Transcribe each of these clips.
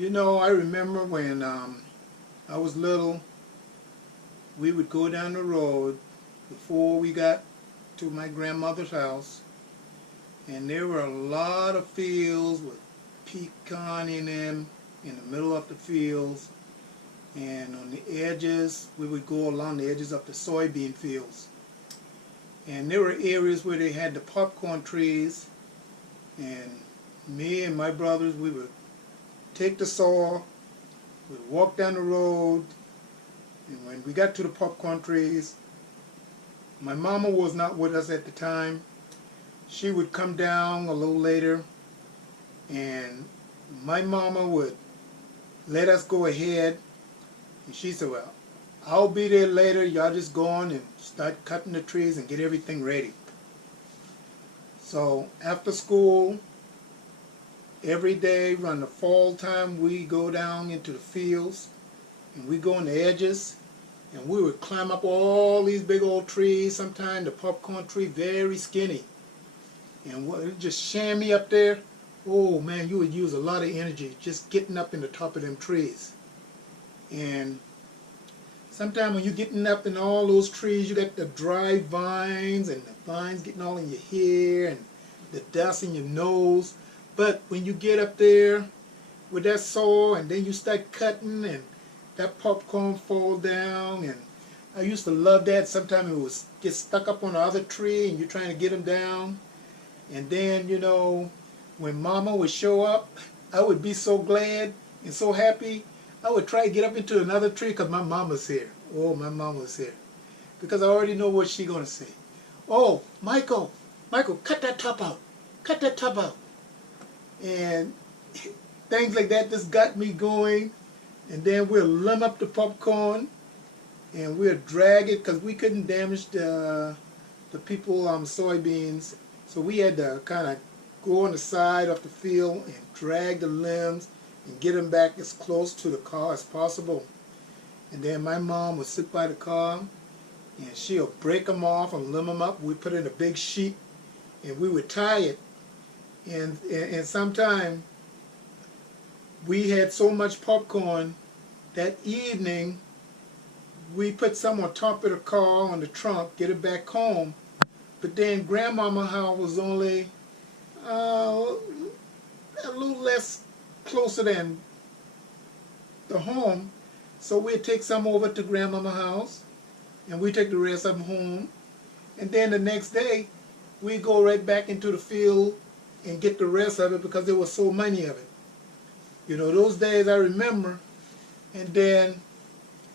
You know, I remember when I was little, we would go down the road before we got to my grandmother's house, and there were a lot of fields with pecan in them in the middle of the fields, and on the edges, we would go along the edges of the soybean fields. And there were areas where they had the popcorn trees, and me and my brothers, we would take the saw, we'd walk down the road, and when we got to the popcorn trees, my mama was not with us at the time. She would come down a little later, and my mama would let us go ahead, and she said, well, I'll be there later, y'all just go on and start cutting the trees and get everything ready. So after school, every day around the fall time, we go down into the fields, and we go on the edges, and we would climb up all these big old trees. Sometimes the popcorn tree very skinny, and it just chamois up there. Oh man, you would use a lot of energy just getting up in the top of them trees. And sometimes when you're getting up in all those trees, you got the dry vines, and the vines getting all in your hair, and the dust in your nose. But when you get up there with that saw, and then you start cutting, and that popcorn fall down, and I used to love that. Sometimes it would get stuck up on the other tree, and you're trying to get them down. And then, you know, when Mama would show up, I would be so glad and so happy. I would try to get up into another tree because my mama's here. Oh, my mama's here. Because I already know what she's going to say. Oh, Michael, cut that top out. Cut that top out. And things like that just got me going. And then we'll limb up the popcorn, and we'll drag it because we couldn't damage the people soybeans. So we had to kind of go on the side of the field and drag the limbs and get them back as close to the car as possible. And then my mom would sit by the car, and she'll break them off and limb them up. We put it in a big sheet, and we would tie it. And sometime we had so much popcorn that evening we put some on top of the car on the trunk, get it back home. But then Grandmama's house was only a little less closer than the home, so we'd take some over to Grandmama's house, and we take the rest of them home. And then the next day we go right back into the field and get the rest of it because there was so many of it. You know, those days I remember. And then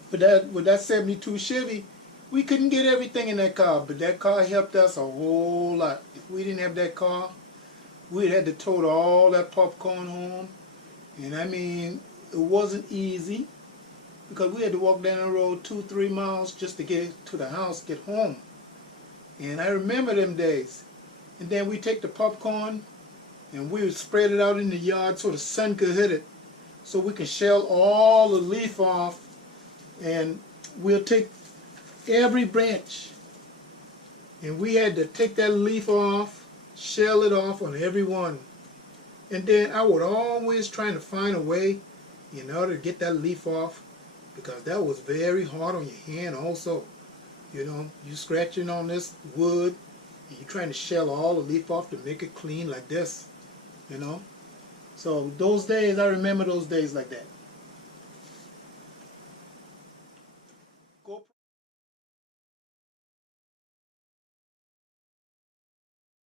with that 72 Chevy, we couldn't get everything in that car, but that car helped us a whole lot. If we didn't have that car, we'd had to tote all that popcorn home. And I mean, it wasn't easy because we had to walk down the road 2-3 miles just to get to the house, get home. And I remember them days. And then we take the popcorn and we would spread it out in the yard so the sun could hit it, so we can shell all the leaf off, and we'll take every branch, and we had to take that leaf off, shell it off on every one. And then I would always try to find a way in order to get that leaf off, because that was very hard on your hand also. You know, you scratching on this wood, and you're trying to shell all the leaf off to make it clean like this, you know. So those days, I remember those days like that.